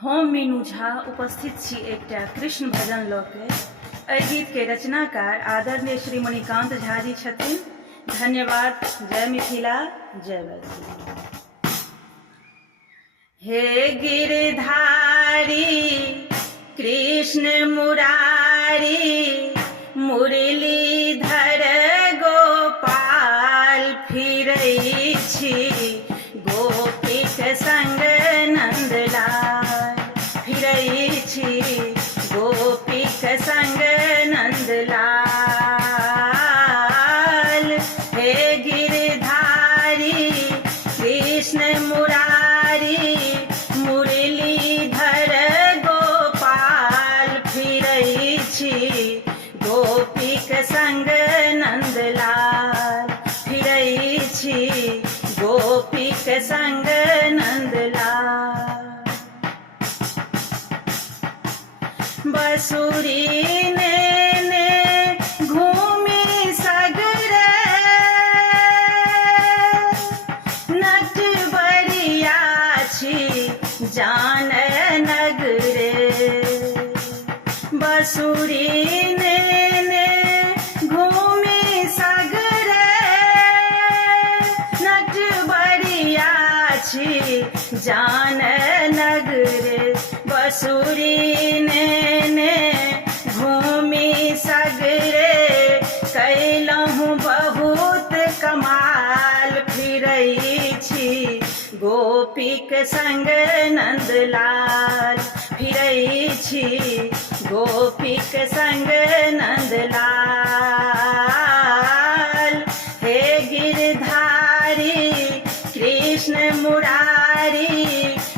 हम मीनू झा उपस्थित छी एकटा कृष्ण भजन लऽ के। एहि गीत के रचनाकार आदरणीय श्री मणिकांत झा जी छथिन। धन्यवाद। जय मिथिला, जय मैथिली। हे गिरधारी कृष्ण मुरारी, मुरलीधर गोपाल, फिरै छी गोपीक संग नंदलाल, फिरै छी गोपीक संग नंदलाल। हे गिरधारी कृष्ण मुरारी, मुरलीधर गोपाल, फिरै छी गोपीक संग नंदलाल, फिरै छी गोपीक संग नंदलाल। बसुरी ने घूमी सगरे, नट बरिया छी जान नगरे। बसुरी ने घूमी सगरे, नट बरिया छी जान नगरे। बसुरी ने घूमी सगरे, कैलहु बहुत कमाल, फिरै छी गोपीक संग नंदलाल, फिरै छी गोपीक संग नंदलाल। हे गिरधारी कृष्ण मुरारी,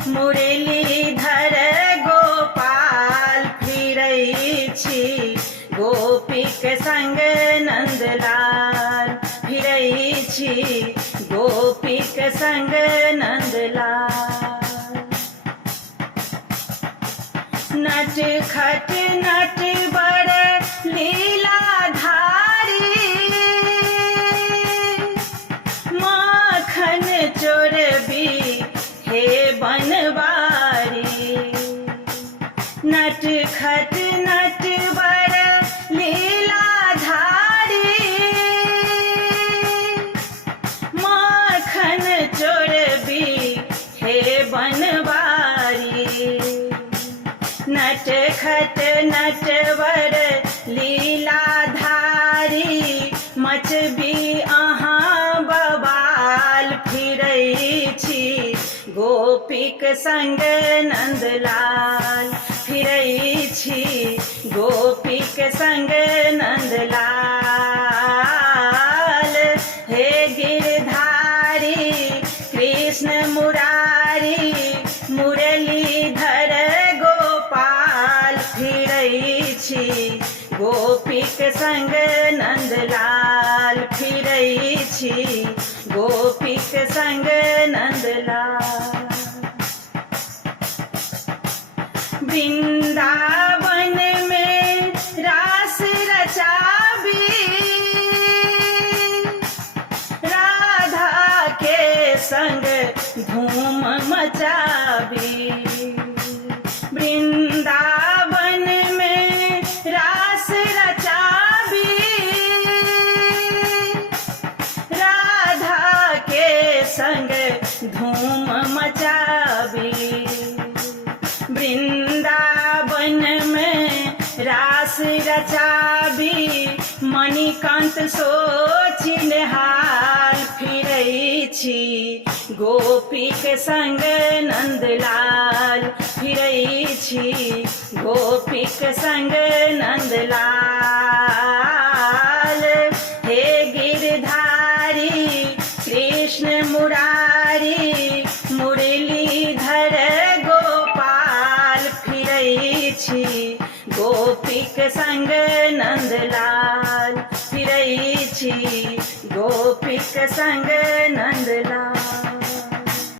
मुरलीधर गोपाल, फिरै छी गोपीक संग नंदलाल, फिरै छी गोपीक संग नंदलाल। नट खट नट बर लीलाधारी, माखन चोरबी हे बनवारी। नट खट नट बर लीलाधारी, माखन चोरबी हे बनवारी। नट खट नटवर लीलाधारी, मचबी अहाँ बवाल, फिरै छी गोपीक संग नंदलाल, फिरै छी गोपीक संग नंदलाल। हे गिरधारी कृष्ण मुरारी, मुरलीधर गोपाल, फिरै छी गोपीक संग नंदलाल, फिरै छी गोपीक संग नंदलाल। वृंदावन में रास रचाबी, राधा के संग धूम मचाबी। वृंदावन में रास रचाबी, राधा के संग धूम मचाबी। वृंदावन में रास रचाबी, मणिकांत सोचि निहाल, फिरै छी गोपीक संग नंदलाल, फिरै छी गोपीक संग नंदलाल। हे गिरधारी कृष्ण मुरारी, मुरलीधर गोपाल, फिरै छी गोपीक संग नंदलाल, फिरै छी गोपीक संग नंदलाल।